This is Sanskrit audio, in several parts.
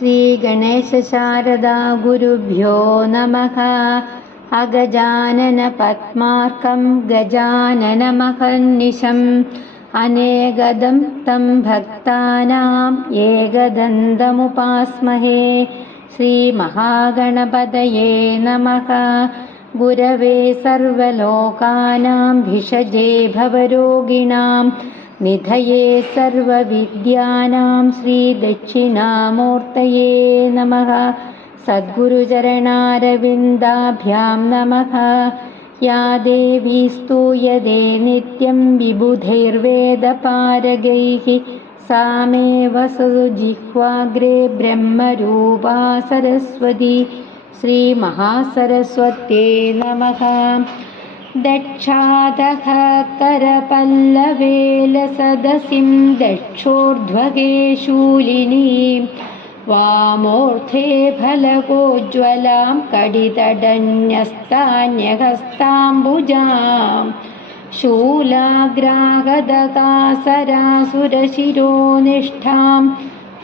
श्रीगणेशशारदा गुरुभ्यो नमः। अगजाननपद्मार्कं गजाननमहर्निशम् अनेकदं तं भक्तानाम् एकदन्तमुपास्महे। श्रीमहागणपतये नमः। गुरवे सर्वलोकानां भिषजे भवरोगिणां निधये सर्वविद्यानां श्रीदक्षिणामूर्तये नमः। सद्गुरुचरणारविन्दाभ्यां नमः। या देवी स्तूयते नित्यं विबुधैर्वेदपारगैः सा मे वसतु जिह्वाग्रे ब्रह्मरूपा सरस्वती। श्रीमहासरस्वत्यै नमः। दक्षादः करपल्लवेलसदसिं दक्षोर्ध्वगे शूलिनीं वामोर्थे फलकोज्ज्वलां कडितडन्यस्तान्यहस्ताम्बुजां शूलाग्रागदकासरासुरशिरोनिष्ठां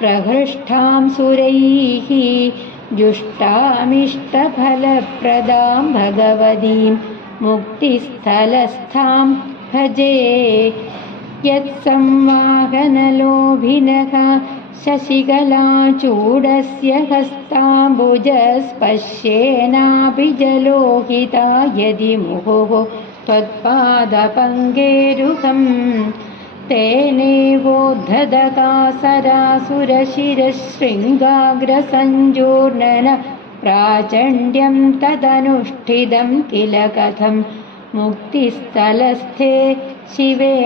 प्रहृष्टां सुरैः जुष्टामिष्टफलप्रदां भगवतीं मुक्तिस्थलस्थां भजे। यत्संवाहनलोभिनः शशिकलाचूडस्य हस्ताम्बुजस्पर्शेनाभिजलोहिता यदि मुहुः त्वत्पादपङ्केरुहम् तेनेवोद्धदकासरासुरशिरशृङ्गाग्रसञ्जूर्णन प्राचण्ड्यं तदनुष्ठितं किल कथं मुक्तिस्थलस्थे शिवे।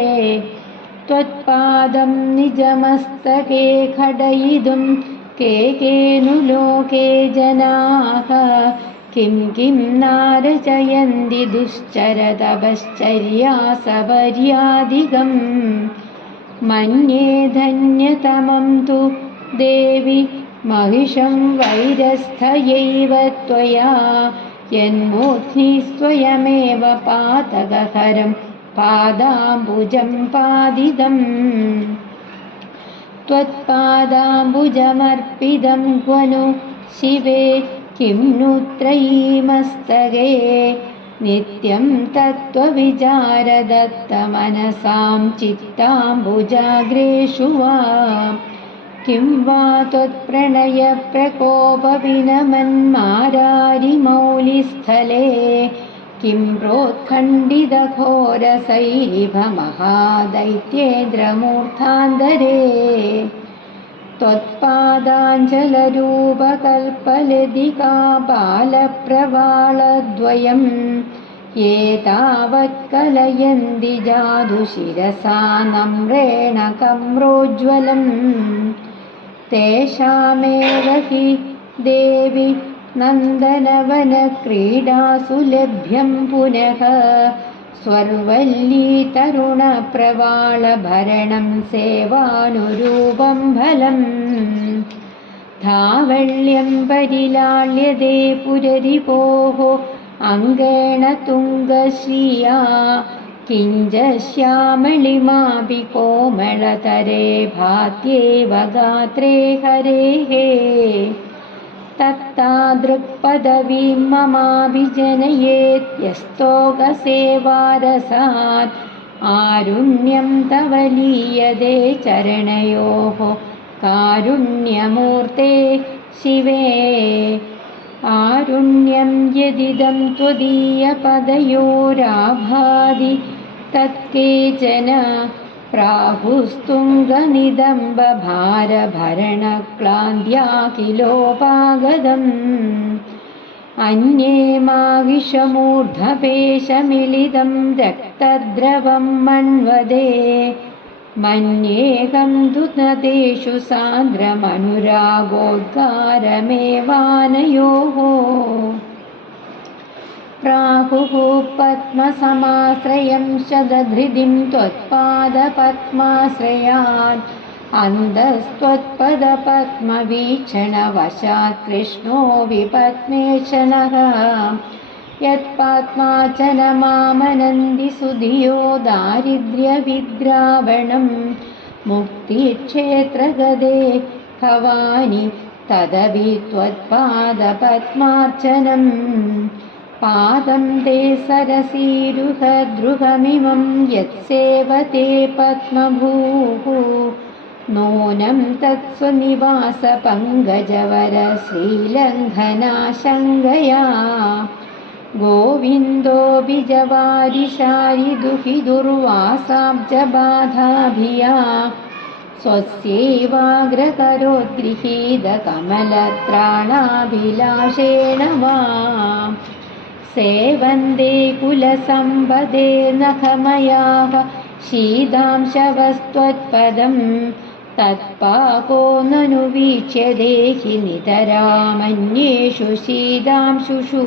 त्वत्पादं निजमस्तके खडयितुं केकेनु लोके जनाः किं किं नारचयन्ति दुश्चरतपश्चर्यासपर्यादिकम्। मन्ये धन्यतमं तु देवि महिषं वैरस्थयैव त्वया यन्मूर्ध्नि स्वयमेव पातकहरं पादाम्बुजं पादितम्। त्वत्पादाम्बुजमर्पितं क्वनु शिवे किं नु त्रयीमस्तके नित्यं तत्त्वविचारदत्तमनसां चित्ताम्बुजाग्रेषु वा किं वा त्वत्प्रणयप्रकोपविनमन्मारारिमौलिस्थले किं प्रोत्खण्डितघोरसैरिभ महादैत्येन्द्रमूर्धान्तरे। त्वत्पादाञ्चलरूपकल्पलतिका बालप्रवालद्वयम् एतावत्कलयन्ति जादुशिरसा नम्रेण कम्रोज्ज्वलम्। तेषामेव हि देवि नन्दनवनक्रीडासु लभ्यं पुनः स्वर्वल्लीतरुणप्रवालभरणं सेवानुरूपं फलम्। धावल्यं परिलाल्यते पुररिपोः अङ्गेण तुङ्गश्रिया किञ्च श्यामलिमापि कोमलतरे भात्येव गात्रे हरेः। तत्तादृक्पदवीं ममाभिजनयेत् यस्तोकसेवारसात् आरुण्यं तव लीयते चरणयोः कारुण्यमूर्ते शिवे। आरुण्यं यदिदं त्वदीयपदयोराभादि तत्केचन प्राहुस्तुङ्गनिदम्बभारभरणक्लान्त्या किलोपागतम्। अन्ये माहिषमूर्धपेशमिलितं रक्तद्रवं मन्वदे मन्येकं तु न तेषु सान्द्रमनुरागोद्गारमेवानयोः। प्राहुः पद्मसमाश्रयं शतधृतिं त्वत्पादपद्माश्रयात् अन्धस्त्वत्पदपद्मवीक्षणवशात् कृष्णो विपद्मेशनः। यत्पाद्माचलमामनन्ति सुधियो दारिद्र्यविद्रावणं मुक्तिक्षेत्रगदे भवानि तदपि त्वत्पादपद्मार्चनं पादं ते सरसीरुहद्रुहमिमं यत्सेवते पद्मभूः नूनं तत्स्वनिवासपङ्कजवर श्रीलङ्घनाशङ्गया गोविन्दो बीजवारिशारि दुहि दुर्वासाब्जबाधाभिया स्वस्यैवाग्रकरोद्गृहीतकमलत्राणाभिलाषेण वा सेवन्दे कुलसम्पदे नखमयाः शीदांशवस्त्वत्पदं तत्पाको ननु वीक्ष्य देहि नितरामन्येषु शीदांशुषु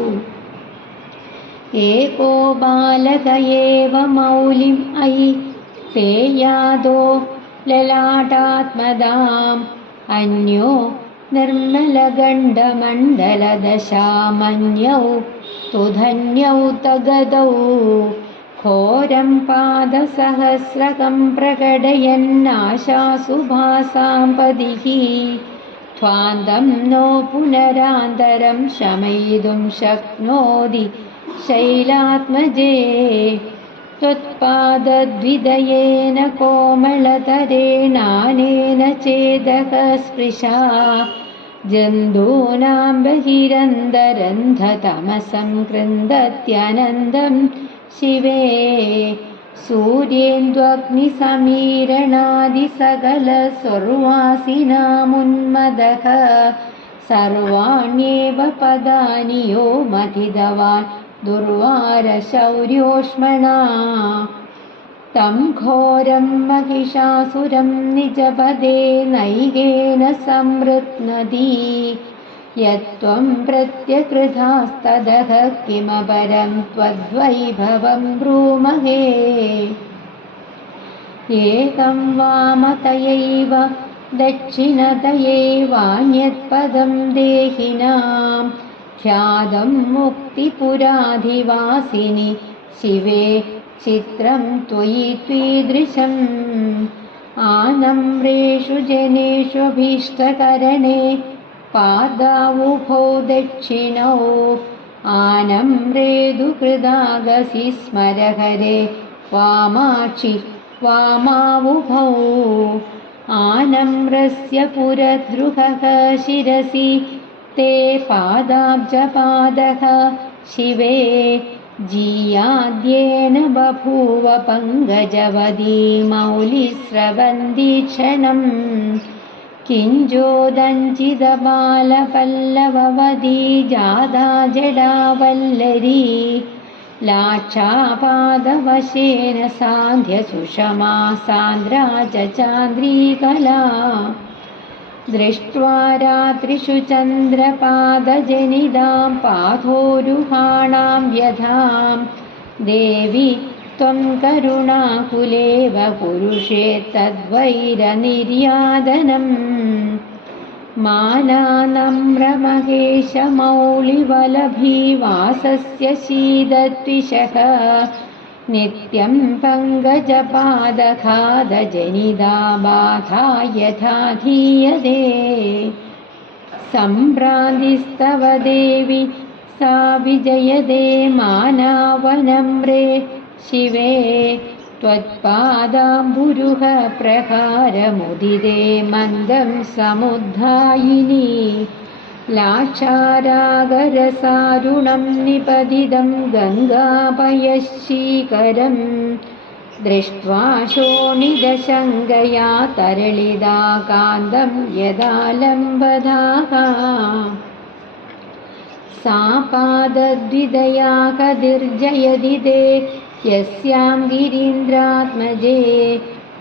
एको बालक एव मौलिम् अयि ते यादो ललाटात्मदाम् अन्यो निर्मलगण्डमण्डलदशामन्यौ तु धन्यौ तगदौ घोरं पादसहस्रकं प्रकटयन्नाशासुभासाम्पदिः त्वान्तं नो पुनरान्तरं शमयितुं शक्नोति शैलात्मजे त्वत्पादद्विदयेन कोमलतरेणानेन चेदकस्पृशा जन्तूनां बहिरन्तरन्धतमसं कृन्दत्यनन्दं शिवे सूर्येन्द्वग्निसमीरणादिसकलस्वर्वासिनामुन्मदः सर्वाण्येव पदानि यो मथितवान् दुर्वारशौर्योष्मणा तं घोरं महिषासुरं निजपदे नैकेन संवृत्नति यत्त्वं प्रत्यकृतास्तदः किमपरं त्वद्वैभवं ब्रूमहे एकं वामतयैव दक्षिणतयैवान्यत्पदं देहिनां ख्यातं मुक्तिपुराधिवासिनि शिवे चित्रं त्वयि त्वीदृशम् आनम्रेषु जनेष्वभीष्टकरणे पादावुभौ दक्षिणौ आनम्रेदु कृदागसि स्मरहरे वामाक्षि वामावुभौ आनम्रस्य पुरद्रुहः शिरसि ते पादाब्जपादः शिवे जीयाद्येन बभूव पङ्कजवदी मौलिस्रवन्दीक्षणम् किञ्जोदञ्चितबालपल्लववदी जादा जडावल्लरी लाक्षापादवशेन सान्ध्यसुषमा सान्द्रा च चान्द्रीकला दृष्ट्वा रात्रिषु चन्द्रपादजनिदां पाथोरुहाणां व्यधां देवि त्वं करुणाकुलेव पुरुषे तद्वैरनिर्यादनम् मानानम्रमहेशमौलिवलभीवासस्य शीदत्विषः नित्यं पङ्कजपादखादजनिदा बाधा यथा धीयते सम्भ्रान्तिस्तव देवि सा विजयदे मानावनम्रे शिवे त्वत्पादाम्बुरुह प्रहारमुदिते मन्दं समुद्धायिनी लाक्षारागरसारुणं निपतितं गङ्गापयश्चीकरं दृष्ट्वा शोणितशङ्कया तरलिदा कान्तं यदालम्बदाः सा पादद्विदया कदिर्जयति ते यस्यां गिरीन्द्रात्मजे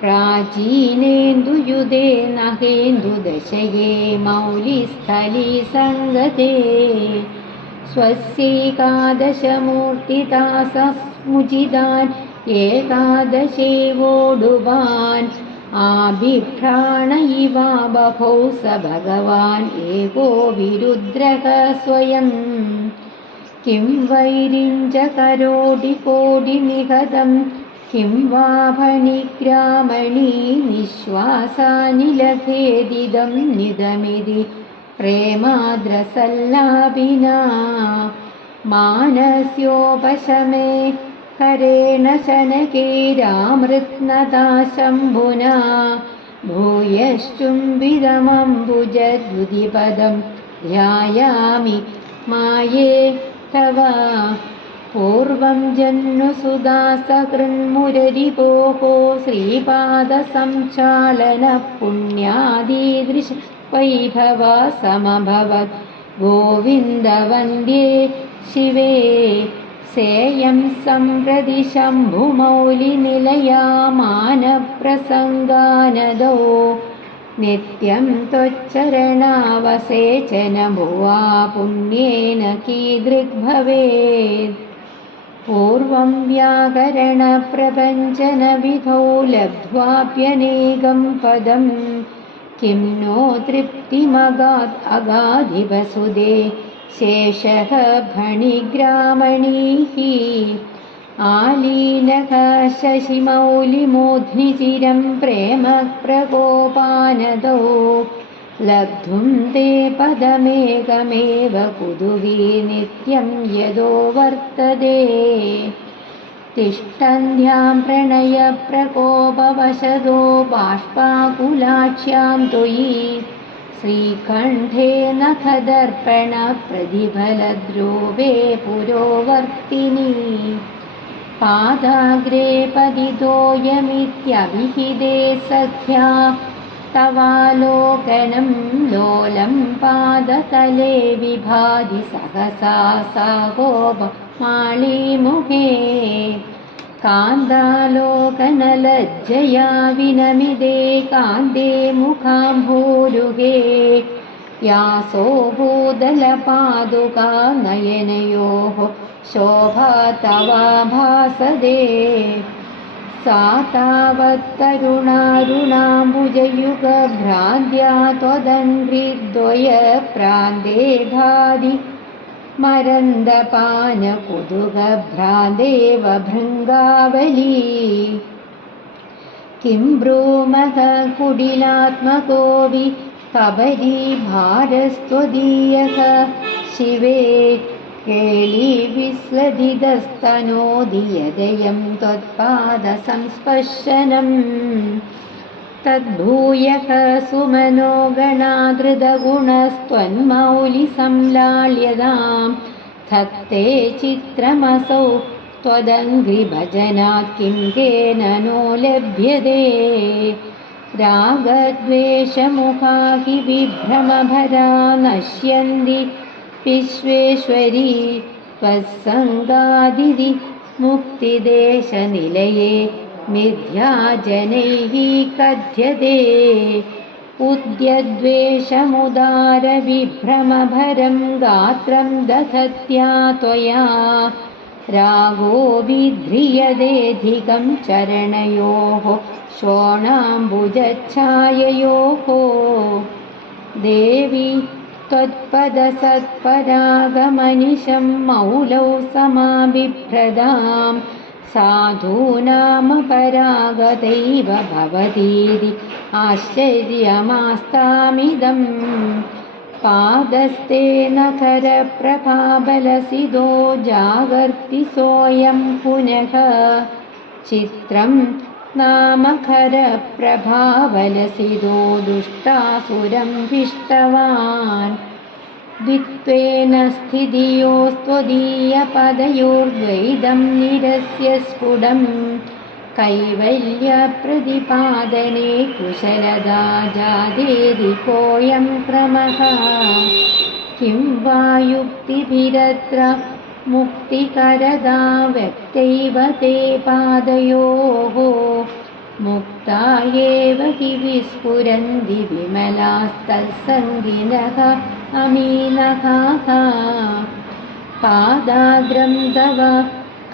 प्राचीनेन्दुयुधे नहेन्दुदशये मौलिस्थली सङ्गते स्वस्यैकादशमूर्तिदासमुचितान् एकादशेवोडुवान् आबिभ्राण इवा बभौ स भगवान् एको विरुद्रः स्वयं किं वैरिञ्च करोटिकोटिनिहतं किं वा फणिग्रामणी निःश्वासानि लभेदिदं निदमिति प्रेमाद्रसल्लापिना मानस्योपशमे करेण शनकैरामृत्नता शम्भुना भूयश्चुम्बितमम्बुजद्युतिपदं ध्यायामि माये तव पूर्वं जन्मसुधासकृन्मुररिपोः श्रीपादसञ्चालनः पुण्यादीदृश वैभवा समभवत् गोविन्द वन्द्ये शिवे सेयं सम्प्रति शम्भुमौलिनिलया मानप्रसङ्गानदौ नित्यं त्वच्चरणावसेचन भुवा पुण्येन कीदृग्भवेत् पूर्वं व्याकरणप्रपञ्चनविधौ लब्ध्वाप्यनेकं पदं किं नो तृप्तिमगात् अगाधिवसुदे शेषः फणिग्रामणीः आलीनः शशिमौलिमूर्ध्निचिरं प्रेमप्रकोपानदौ लब्धुं ते पदमेकमेव कुतुकी नित्यं यदो वर्तते तिष्ठन्त्यां प्रणयप्रकोपवशदो बाष्पाकुलाक्ष्यां त्वयि श्रीकण्ठे नखदर्पणप्रतिफलद्रोवे पुरोवर्तिनी पादाग्रे पतितोऽयमित्यभिहिते सख्या तवालोकनं लोलं पादतले विभाति सहसा सागोपमालीमुखे कान्तालोकनलज्जया विनमिदे कान्ते मुखाम्भोरुहे यासो भूदलपादुका नयनयोः शोभा तवाभासदे सा तावत्तरुणारुणाम्बुजयुगभ्रान्त्या त्वदङ्घ्रिद्वयप्रान्ते भाति मरन्दपानकुतुकभ्रान्तेव भृङ्गावली किं ब्रूमः कुटिलात्मकोऽपि कबरीभारस्त्वदीयः शिवे केळीविस्लदितस्तनोदियदयं त्वत्पादसंस्पर्शनम् तद्भूयः सुमनोगणादृतगुणस्त्वन्मौलिसंलाल्यतां धत्ते चित्रमसौ त्वदङ्घ्रिभजनात् किं केन नो लभ्यते रागद्वेषमुखा हि विभ्रमभरा नश्यन्ति विश्वेश्वरी त्वत्सङ्गादिति मुक्तिदेशनिलये मिथ्याजनैः कथ्यते उद्यद्वेषमुदारविभ्रमभरं गात्रं दधत्या त्वया रागो विध्रियदेधिकं चरणयोः शोणाम्बुजच्छाययोः देवी त्वत्पदसत्परागमनिशं मौलौ समाबिभ्रदां साधूनामपरागतैव भवतीति आश्चर्यमास्तामिदम् पादस्ते नखरप्रभाबलसिदो जागर्ति सोऽयं पुनः चित्रं नामखरप्रभाबलसिदो दुष्टासुरं विष्टवान् द्वित्वेन स्थितियोस्त्वदीयपदयोर्द्वैतं निरस्य स्फुटं कैवल्यप्रतिपादने कुशलदा जातेति कोऽयं क्रमः किं वा युक्तिभिरत्र मुक्तिकरदा व्यक्तैव ते पादयोः मुक्ता एव हि विस्फुरन्ति विमलास्तत्सङ्गिनः अमीनः पादाग्रं तव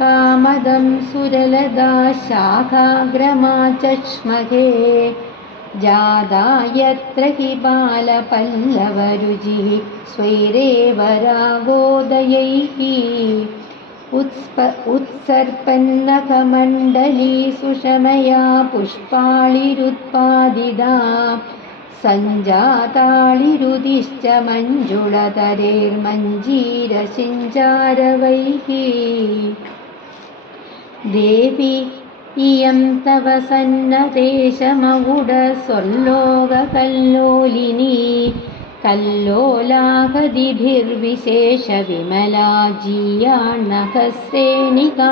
कामदं सुरलदा शाखाग्रमा चक्ष्महे जादा यत्र हि बालपल्लवरुचिः स्वैरेव रागोदयैः उत्सर्पन्नखमण्डली सुषमया पुष्पालिरुत्पादिता सञ्जातालिरुदिश्च मञ्जुळतरेर्मञ्जीरसिञ्चारवैः देवि इयं तव सन्नदेशमगुडस्वर्लोककल्लोलिनी कल्लोलाहदिभिर्विशेषविमला जीयान्नखश्रेणिका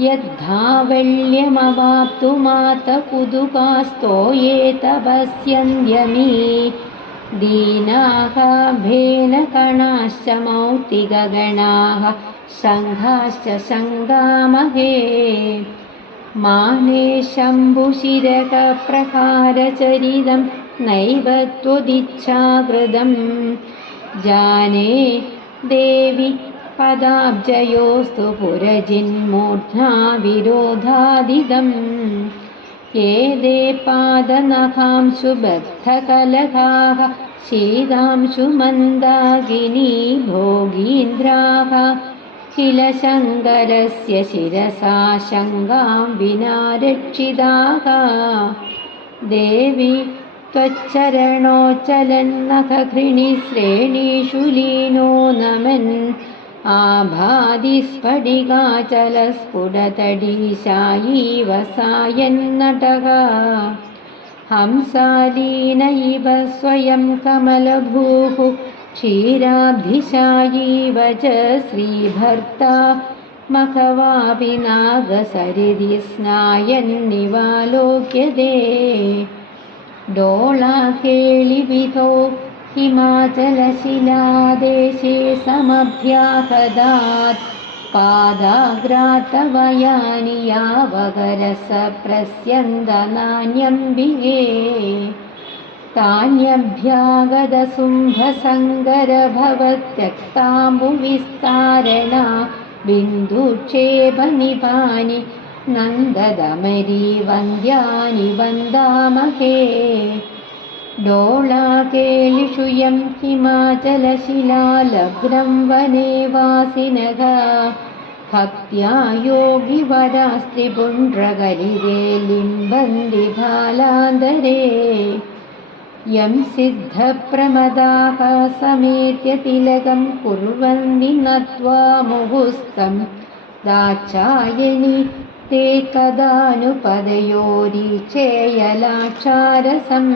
यद्धावल्यमवाप्तुमातकुदुकास्तो ये दीनाः भेनकणाश्च मौक्तिकगणाः शङ्खाश्च शङ्गामहे माने शम्भुशिरकप्रकारचरितं नैव त्वदिच्छाकृतं जाने देवि पदाब्जयोस्तु पुरजिन्मूर्ध्ना विरोधादिदम् ये दे पादनखांशुबद्धकलकाः शीतांशुमन्दाकिनी भोगीन्द्राः किल शङ्करस्य शिरसा शङ्गां विना रक्षिताः देवि त्वच्चरणोच्चलन्नखघृणिश्रेणीषु लीनो नमन् आभादिस्फटिकाचलस्फुटतडीशायीव सायन्नटः हंसालीन इव स्वयं कमलभूः क्षीराब्धिशायीव च श्रीभर्ता मखवापि नागसरिदि स्नायन्निवालोक्यते डोलाकेलिविधौ हिमाचलशिलादेशे समभ्याहदात् पादाग्रातवयानि यावगरसप्रस्यन्दनान्यम्बिके तान्यभ्यागदशुम्भसङ्गरभवत्यक्ताम्बुविस्तारणा बिन्दुक्षेपनिपानि नन्ददमरी वन्द्यानि वन्दामहे डोलाकेलिषु यं हिमाचलशिलालग्नं वने वासिनः भक्त्या योगिवरास्त्रिपुण्ड्रकलिरे लिम्बन्ति भालान्तरे यं सिद्धप्रमदाः समेत्य तिलकं कुर्वन्ति नत्वा मुहुस्तं दाक्षायणि ते कदानुपदयोरीचेयलाक्षारसम्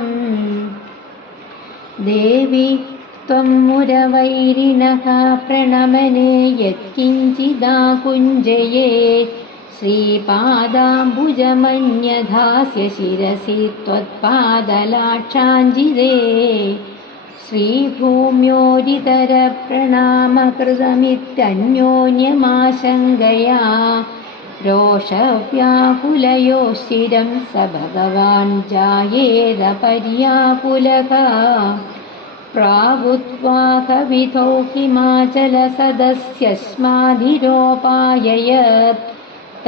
देवि त्वं मुरवैरिणः प्रणमने यत्किञ्चिदाकुञ्जये श्रीपादाम्बुजमन्यधास्य शिरसि त्वत्पादलाक्षाञ्जिरे श्रीभूम्योदितरप्रणामकृतमित्यन्योन्यमाशङ्कया रोषव्याकुलयो शिरं स भगवान् जायेद पर्याकुलः प्रावुत्वाकविधौ हिमाचलसदस्यस्माधिरोपाययत्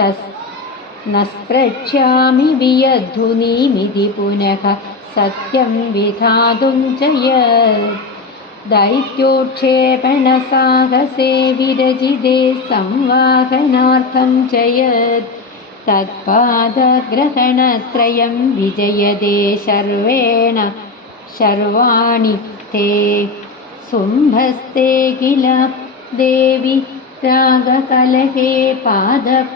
न स्पृक्ष्यामि वियद्धुनीमिति पुनः सत्यं विधातुं च यत् दैत्योत्क्षेपणसाहसे विरजिते संवाहनार्थं च यत् तत्पादग्रहणत्रयं विजयते शर्वाणि ते शुम्भस्ते किल देवि रागकलहे पादप्रकारोत्सवं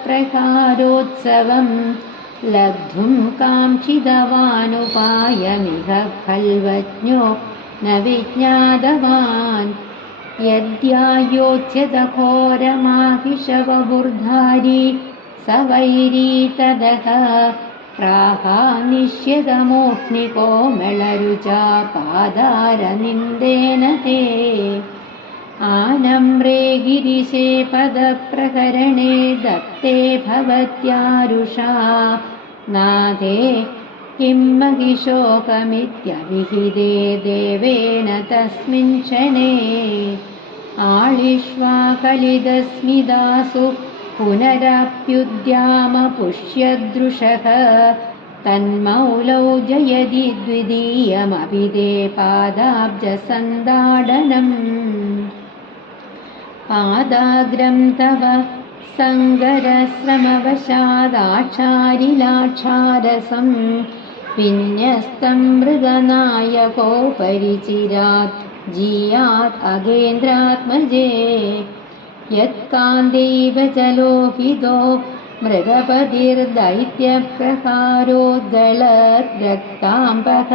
लब्धुं काङ्क्षितवानुपायमिह खल्वज्ञो न विज्ञातवान् यद्यायोच्यतघोरमाहिषवबुर्धारी स वैरी तदः प्राहानिष्यतमोह्निकोमलरुचा पादारनिन्देन ते आनम्रे गिरिशे पदप्रकरणे दत्ते भवत्यारुषा नादे किं महिषोकमित्यभिहिते देवेन तस्मिन् क्षणे आलिश्वाकलिदस्मिदासु पुनरप्युद्यामपुष्यदृशः तन्मौलौ जयति द्वितीयमपि ते पादाब्जसन्दाडनम् पादाग्रं तव सङ्गरश्रमवशादाक्षारिलाक्षारसं विन्यस्तं मृगनायकोपरिचिरात् जीयात् अगेन्द्रात्मजे यत्कान्दैव च लोहितो मृगपतिर्दैत्यप्रहारोद्गलद्रक्ताम्बः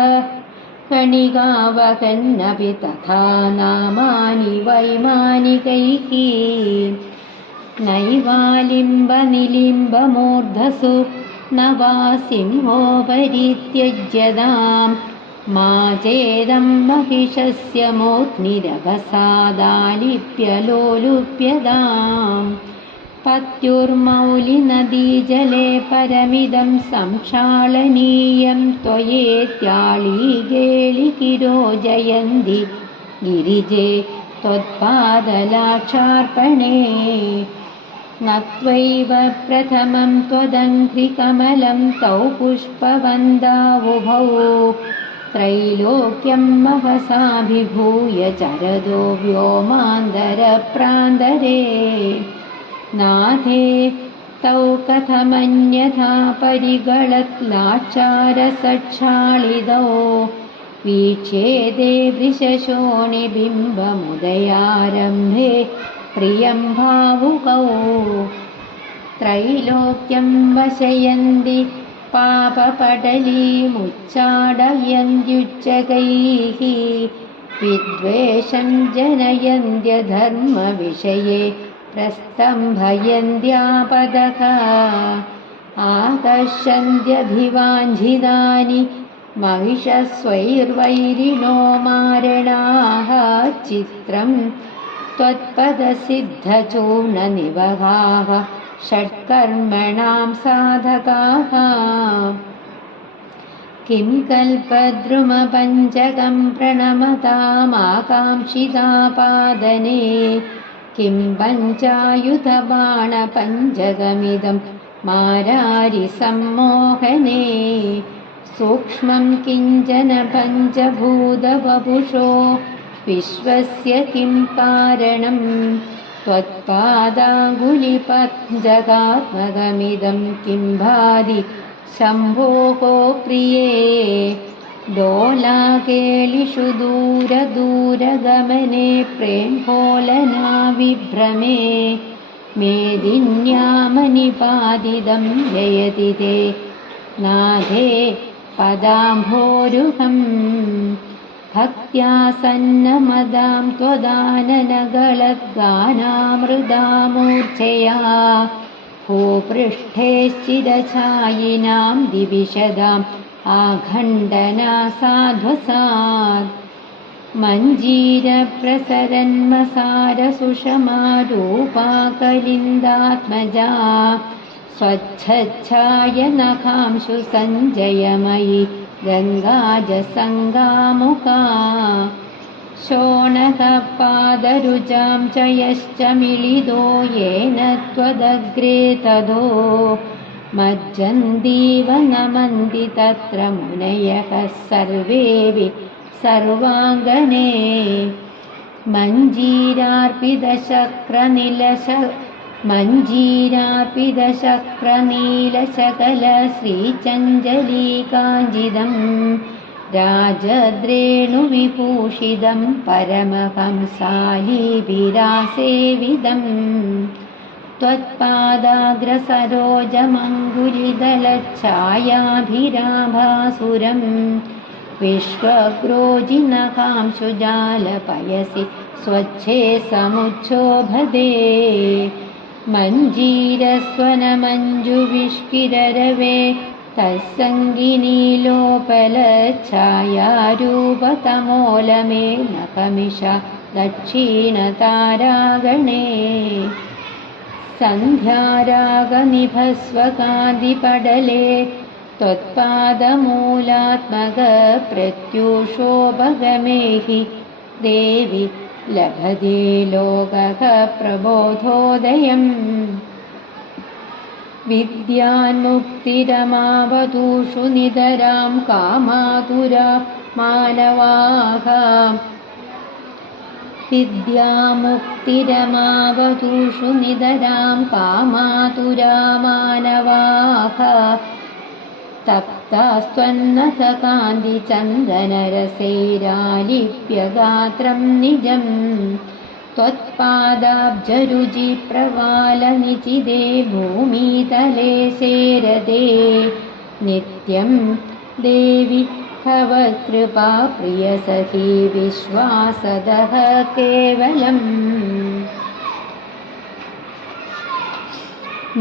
कणिकावहन्नपि तथा नामानि वैमानिकैः नैवालिम्बनिलिम्बमूर्धसु न वा सिंहो परित्यज्यताम् मा चेदं महिषस्य मोत्निरवसादालिप्यलोलुप्यताम् पत्युर्मौलिनदीजले परमिदं संक्षालनीयं त्वयेत्याळीगेलिगिरो जयन्ति गिरिजे त्वत्पादलाक्षार्पणे न त्वैव प्रथमं त्वदङ्घ्रिकमलं तौ पुष्पवन्दावुभौ त्रैलोक्यं महसाभिभूय चरदो व्योमान्तरप्रान्तरे नाथे तौ कथमन्यथा परिगळत्लाच्चारसच्छालितौ वीक्ष्येते वृषशोणिबिम्बमुदयारम्भे प्रियं भावुकौ त्रैलोक्यं वशयन्ति पापपटलीमुच्चाडयन्त्युच्चकैः विद्वेषं जनयन्त्यधर्मविषये प्रस्तम्भयन्त्यापदः आकर्षन्त्यभिवाञ्छितानि महिषस्वैर्वैरिणो मारणाः चित्रं त्वत्पदसिद्धचूर्णनिवहाः षट्कर्मणां साधकाः किं कल्पद्रुमपञ्चकं प्रणमतामाकाङ्क्षितापादने किं पञ्चायुधबाणपञ्चकमिदं मारारिसम्मोहने सूक्ष्मं किञ्चन पञ्चभूतवपुषो विश्वस्य किं कारणं त्वत्पादाङ्गुलिपञ्चकात्मकमिदं किं भाति शम्भोः प्रिये दोलाकेलिषु दूरदूरगमने प्रेम्पोलना विभ्रमे मेदिन्यामनिपादितं जयति ते नाथे पदाम्भोरुहम् भक्त्या सन्नमदां त्वदाननगलद्गानामृदामूर्च्छया भूपृष्ठेश्चिरछायिनां दिविशदाम् आघण्डना साध्वसात् मञ्जीरप्रसरन्मसारसुषमारूपाकलिन्दात्मजा स्वच्छच्छायनखांशु सञ्जयमयि गङ्गाजसङ्गामुखा शोणकपादरुजां च यश्च मिलितो येन त्वदग्रे तदो मज्जन्तीव नमन्ति तत्र मुनयः सर्वेऽपि सर्वाङ्गने मञ्जीरार्पितशक्रनीलशकलश्रीचञ्चलीकाञ्जितं राजद्रेणुविभूषितं परमहंसालीभिरासेवितं त्वत्पादाग्रसरोजमङ्गुलिदलच्छायाभिराभासुरं विश्वग्रोजिनकांशुजालपयसि स्वच्छे समुच्छोभते मञ्जीरस्वनमञ्जुविष्किररवे तत्सङ्गिनीलोपलच्छायारूपतमोलमेनकमिषा दक्षिणतारागणे सन्ध्यारागनिभस्वकान्तिपटले त्वत्पादमूलात्मकप्रत्यूषोपगमे हि देवि लभते लोकः प्रबोधोदयम् विद्यान्मुक्तिरमावतुषु नितरां कामातुरा मानवाः विद्यामुक्तिरमावतुषु नितरां कामातुरा मानवाः तप्तास्त्वन्नखकान्तिचन्दनरसैरालिप्यगात्रं निजम् त्वत्पादाब्जरुचिप्रवालनिचिदे भूमितले सेरते नित्यं देवि तव कृपा प्रियसखी विश्वासदः केवलम्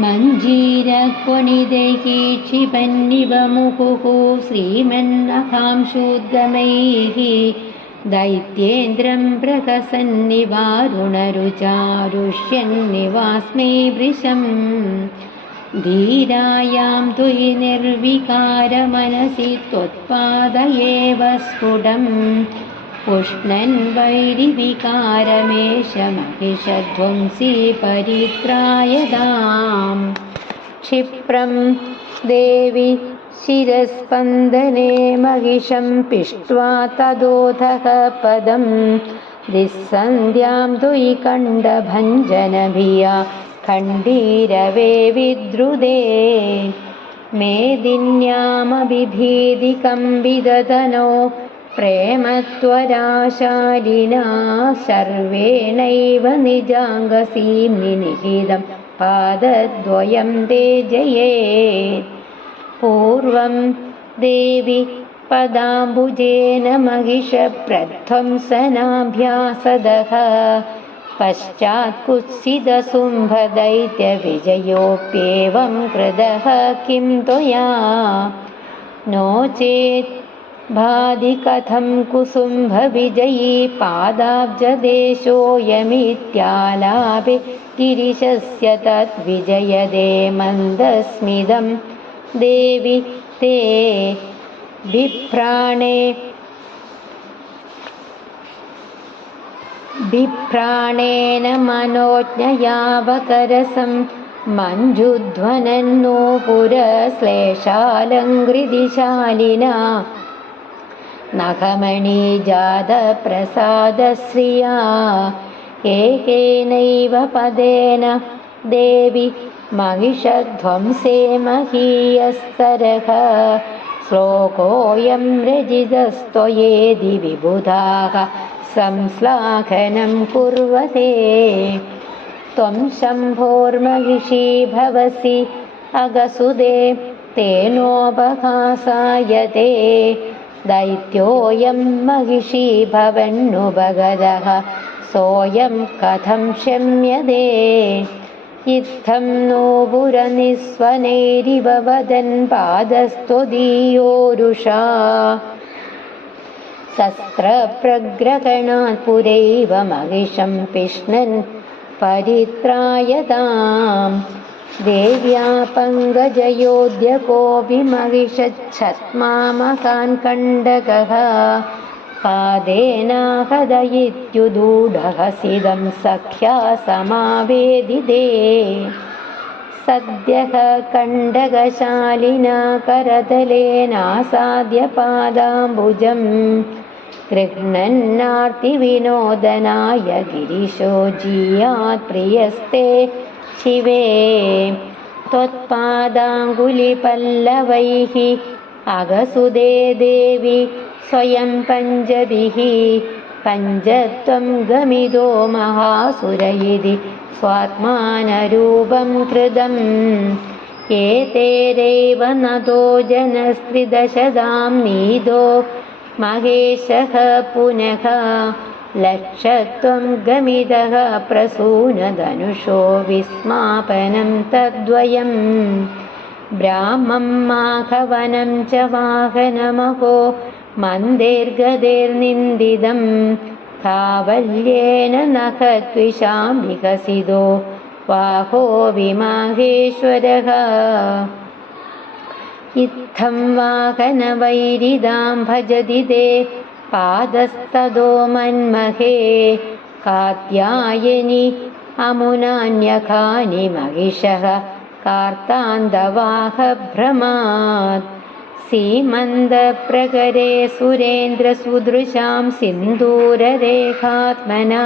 मञ्जीरक्वणिदैकी क्षिपन्निव मुहुः श्रीमन्नखांशोद्गमैः दैत्येन्द्रं प्रकसन्निवारुणरुचारुष्यन्निवास्मै वृशम् धीरायां तुयि निर्विकारमनसि त्वत्पादयेव स्फुटम् पुष्णन् वैरिविकारमेषमहिषध्वंसी परित्रायताम् क्षिप्रं देवि शिरस्पन्दने महिषं पिष्ट्वा तदोधः पदं दिस्सन्ध्यां तुयि कण्डभञ्जनभिया खण्डीरवे विद्रुदे मेदिन्यामभिभीदिकं विदधनो प्रेमत्वराशालिना सर्वेणैव निजाङ्गसीं निनिहितं पादद्वयं ते जयेत् पूर्वं देवि पदाम्बुजेन महिषप्रध्वंसनाभ्यासदः पश्चात् कुत्सितशुम्भदैत्यविजयोऽप्येवं कृतः किं त्वया नो चेत् भाति कथं कुसुम्भविजयी पादाब्जदेशोऽयमित्यालापे गिरिशस्य तद्विजयदे मन्दस्मिदं देवि ते बिभ्राणेन मनोज्ञयावकरसं मञ्जुध्वनन्नूपुरश्लेषालङ्कृतिशालिना नखमणिजातप्रसादश्रिया एकेनैव पदेन देवि महिषध्वंसे महीयस्तरः श्लोकोऽयं रचितस्त्वयेदि विबुधाः संश्लाघनं कुर्वते त्वं शम्भोर्महिषी भवसि अगसुदे तेनोपहासायते दैत्योऽयं महिषी भवन्नुपगतः सोऽयं कथं शम्यते इत्थं नो पुरनिस्वनैरिव वदन् पादस्त्वदीयोरुषा शस्त्रप्रग्रहणात् पुरैव महिषं पिष्णन् परित्रायताम् देव्या पङ्कजयोद्यकोऽपि महिषच्छत्मामकान् कण्डकः पादेनाहदयित्युदूढः सिदं सख्या समावेदिते सद्यः कण्डकशालिना करतलेनासाद्य पादाम्बुजं गृह्णन्नार्तिविनोदनाय गिरिशो जीयात् प्रियस्ते शिवे त्वत्पादाङ्गुलिपल्लवैः अगसुदे देवि स्वयं पञ्चभिः पञ्चत्वं गमितो महासुर इति स्वात्मानरूपं कृतम् एतेरैव नतो जनस्त्रिदशदां नीतो महेशः पुनः लक्षत्वं गमितः प्रसूनधनुषो विस्मापनं तद्वयं ब्राह्मं माघवनं च वाहनमहो मन्देर्गदेर्निन्दितं कावल्येन नखत्विषां विकसितो वाहो विमाहेश्वरः इत्थं वाहनवैरिदां भजति ते पादस्ततो मन्महे कात्यायनि अमुनान्यकानि महिषः कार्तान्तवाहभ्रमात् सीमन्तप्रकरे सुरेन्द्रसुदृशां सिन्दूररेखात्मना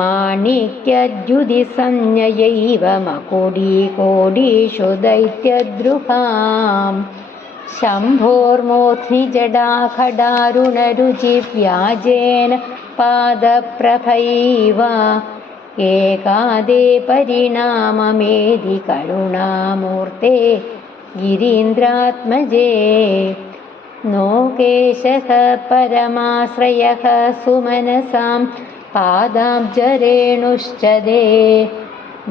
माणिक्यद्युतिसंज्ञयैव मकुडीकोडीषु दैत्यद्रुहाम् शम्भोर्मूर्ध्नि जडाखडारुणरुचिव्याजेन पादप्रभैव एकादे परिणाममेधि करुणामूर्ते गिरीन्द्रात्मजे नो केशः परमाश्रयः सुमनसां पादाब्जरेणुश्च दे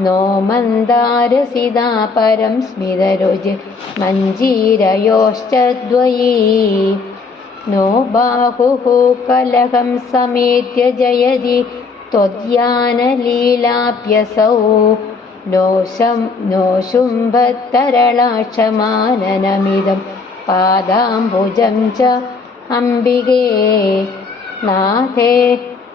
नो मन्दारसिदा परं स्मितरुज मञ्जीरयोश्च द्वयी नो बाहुः कलहं समेत्य जयति त्वद्यानलीलाप्यसौ नो शुम्भतरलाक्षमाननमिदं पादाम्बुजं च अम्बिके नाथे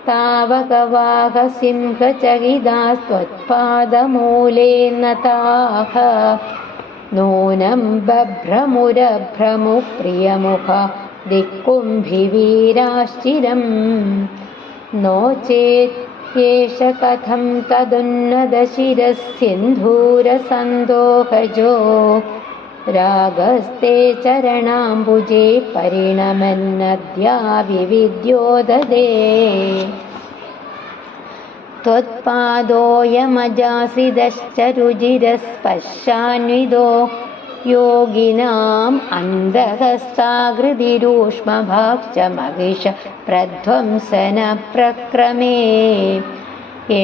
तावकवाहसिंहचकितास्त्वत्पादमूले नताः नूनं बभ्रमुरभ्रमुप्रियमुखा दिक्कुम्भिवीराश्चिरं नो चेत् कथं तदुन्नतशिरःसिन्धूरसन्दोहजो रागस्ते चरणाम्बुजे परिणमन्नद्याविविद्योददे त्वत्पादोऽयमजाश्रितश्च रुजिरस्पर्शान्विदो योगिनाम् अन्धहस्ताकृतिरूष्मभाक् च महिष प्रध्वंसनप्रक्रमे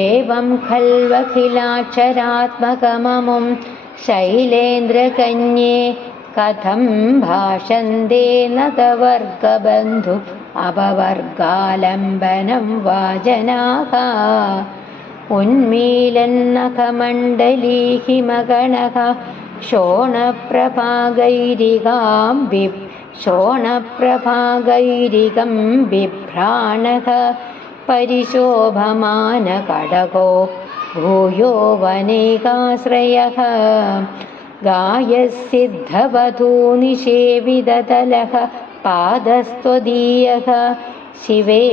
एवं खल्वखिलाक्षरात्मकममुं शैलेन्द्रकन्ये कथं भाषन्ते नतवर्गबन्धु अपवर्गालम्बनं वा जनाः उन्मीलन्नखमण्डली हिमगणः शोणप्रभागैरिकं बिभ्राणः परिशोभमानकडको भूयो वनेकाश्रयः गायसिद्धवधूनिषेविततलः पादस्त्वदीयः शिवे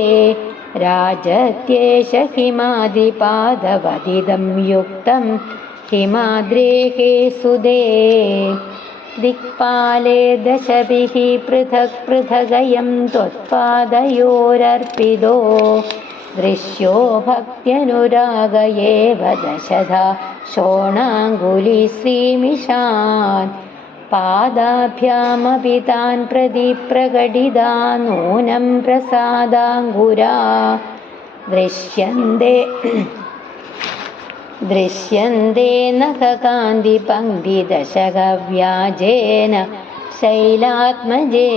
राजत्येष हिमादिपादवदिदं युक्तं हिमाद्रेः सुदे दिक्पाले दशभिः पृथक् पृथगयं त्वत्पादयोरर्पितो दृश्यो भक्त्यनुराग एव दशधा शोणाङ्गुलिश्रीमिषान् पादाभ्यामपि तान् प्रति प्रकटिता नूनं प्रसादाङ्गुरा दृश्यन्ते नखकान्तिपङ्क्तिदशकव्याजेन शैलात्मजे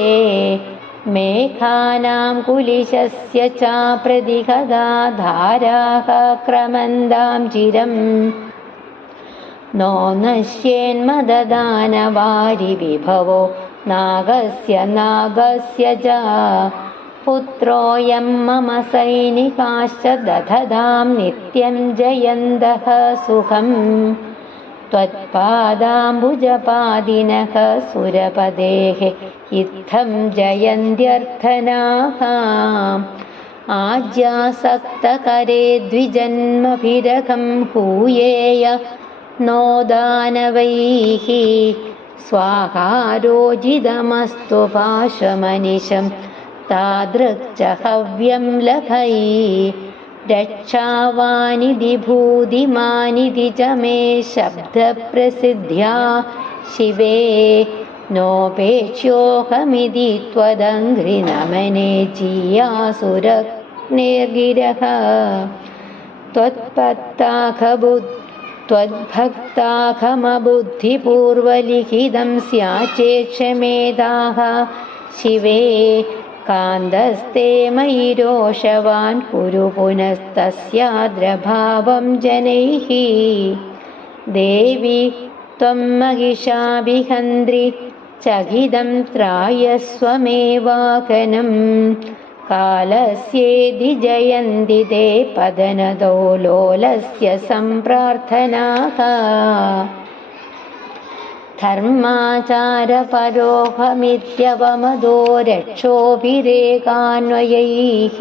मेघानां कुलिशस्य चाप्रतिहता धाराः क्रमन्दां चिरम् नो नश्येन्मददानवारिविभवो नागस्य च पुत्रोऽयं मम सैनिकाश्च दधतां नित्यं जयन्तः सुखम् त्वत्पादाम्बुजपादिनः सुरपदेः इत्थं जयन्त्यर्थनाः आज्यासक्तकरे द्विजन्मभिरखं हूयेय नो दानवैः स्वाहारोजितमस्तु पाशमनिशं तादृक् च हव्यं लभै रक्षावानिधि भूतिमानिधि च मे शब्दप्रसिद्ध्या शिवे नोपेक्ष्योऽहमिति त्वदङ्घ्रिनमने जीयासुरग्निर्गिरः त्वद्भक्ताखमबुद्धिपूर्वलिखितं स्याचेक्षमेधाः शिवे कान्तस्ते मयि रोषवान् कुरु पुनस्तस्याद्रभावं जनैः देवि त्वं महिषाभिहन्त्रि चकितं त्रायस्वमेवाकनं कालस्येदि जयन्ति ते पदनदो लोलस्य सम्प्रार्थनाः धर्माचारपरोहमित्यवमदो रक्षोभिरेकान्वयैः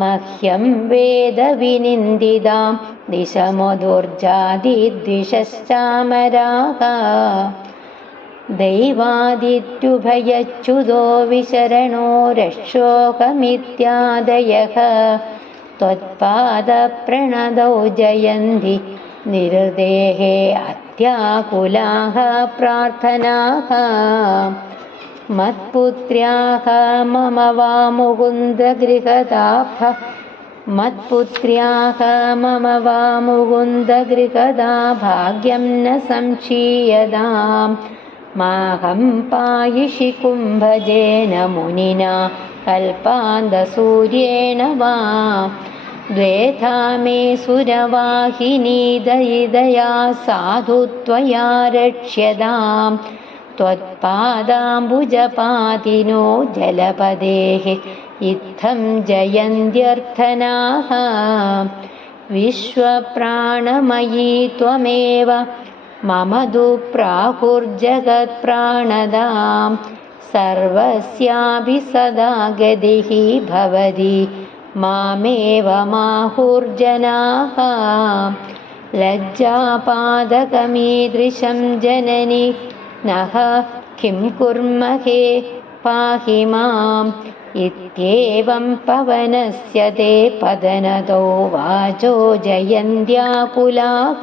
मह्यं वेदविनिन्दितां दिशमधुर्जादिद्विषश्चामराः दैवादित्युभयच्युतो विशरणो रक्षोकमित्यादयः त्वत्पादप्रणदौ जयन्ति निरुदेहे अत्याकुलाः प्रार्थनाः मत्पुत्र्याः मम वा मुकुन्दगृहदाः मत्पुत्र्याः मम वा मुकुन्दगृहदा भाग्यं न संशीयदाम् माहं पायिषि कुम्भजेन मुनिना कल्पान्धसूर्येण वा द्वेधा मे सुरवाहिनी दयिदया साधु त्वया रक्ष्यताम् त्वत्पादाम्बुजपातिनो जलपदेः इत्थं जयन्त्यर्थनाः विश्वप्राणमयी त्वमेव मम दुःप्राहुर्जगत्प्राणदां सर्वस्यापि सदा गतिः भवति मामेव माहुर्जनाः लज्जापादकमीदृशं जननि नः किं कुर्महे पाहि माम् इत्येवं पवनस्य ते पदनतो वाचो जयन्त्याकुलाः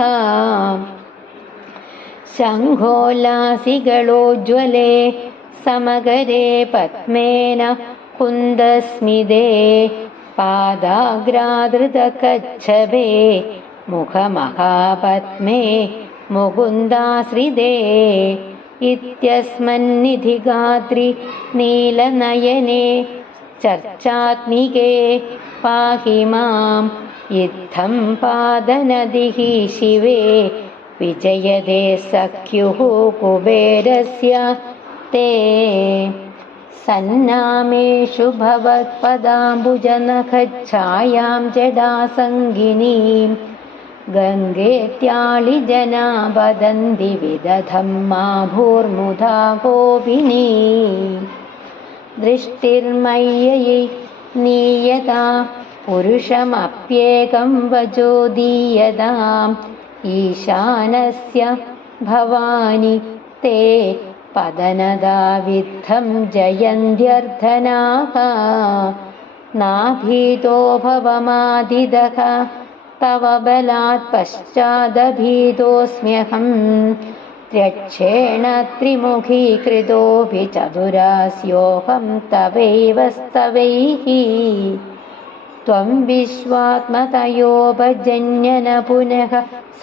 शङ्खोल्लासिगलोज्ज्वले समगरे पद्मेन कुन्दस्मिते पादाग्रादृतकच्छपे मुखमहापद्मे मुकुन्दाश्रिते इत्यस्मन्निधिगात्रि नीलनयने चर्चात्मिके पाहि माम् इत्थं पादनदिः शिवे विजयते सख्युः कुबेरस्य ते सन्नामेषु भवत्पदाम्बुजनखच्छायां जडासङ्गिनीं गङ्गेत्याळिजना वदन्ति विदधं मा भूर्मुधा गोपिनी दृष्टिर्मय्ययि नीयता पुरुषमप्येकं वचो दीयताम् ईशानस्य भवानि ते पदनदा विद्धं जयन्त्यर्थनाः नाभीतो भवमादिदः तव बलात् पश्चादभीतोऽस्म्यहम् त्र्यक्षेण त्रिमुखीकृतोऽपि चतुरास्योऽहं तवैव स्तवैः त्वं विश्वात्मतयोपजन्यन पुनः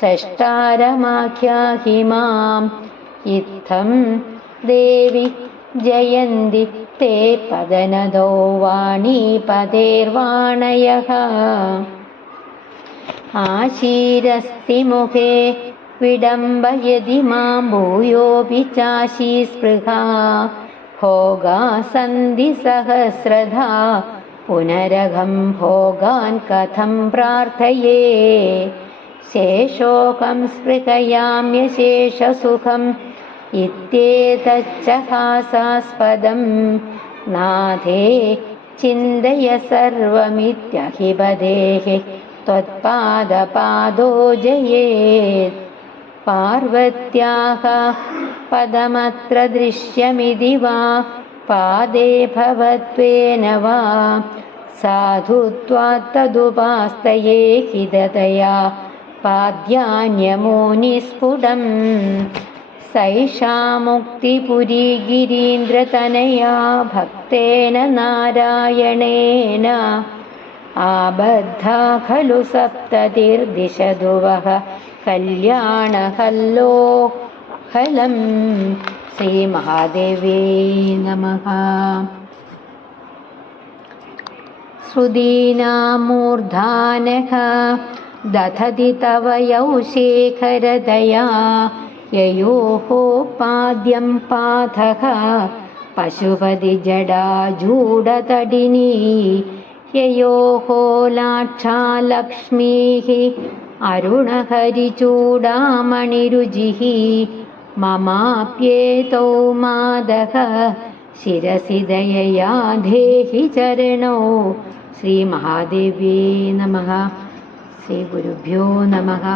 सष्टारमाख्याहि माम् इत्थं देवि जयन्ति ते पदनदो वाणीपतेर्वाणयः आशीरस्ति मुखे विडम्बयति मां भूयोऽपि चाशीस्पृहा भोगासन्धिसहस्रधा पुनरघं भोगान् कथं प्रार्थये शेषोकं स्पृहयाम्यशेषसुखम् इत्येतच्च हासास्पदं नाथे चिन्तय सर्वमित्यहिबदेः त्वत्पादपादो जयेत् पार्वत्याः पदमत्र दृश्यमिति वा पादे भवत्वेन वा साधुत्वात्तदुपास्तये हिदतया पाद्यान्यमोनिस्फुटम् सैषा मुक्तिपुरी गिरीन्द्रतनया भक्तेन नारायणेन आबद्धा खलु सप्ततिर्दिशधुवः कल्याणहल्लोहलम् श्रीमहादेव्यै नमः। श्रुतीनां मूर्धानः दधति तव यौ शेखरदया ययोः पाद्यं पाथः पशुपतिजडाजूडतडिनी ययोः लाक्षालक्ष्मीः अरुणहरिचूडामणिरुचिः ममाप्येतौ मादः शिरसि दयया देहि चरणौ। श्रीमहादेव्यै नमः। श्रीगुरुभ्यो नमः।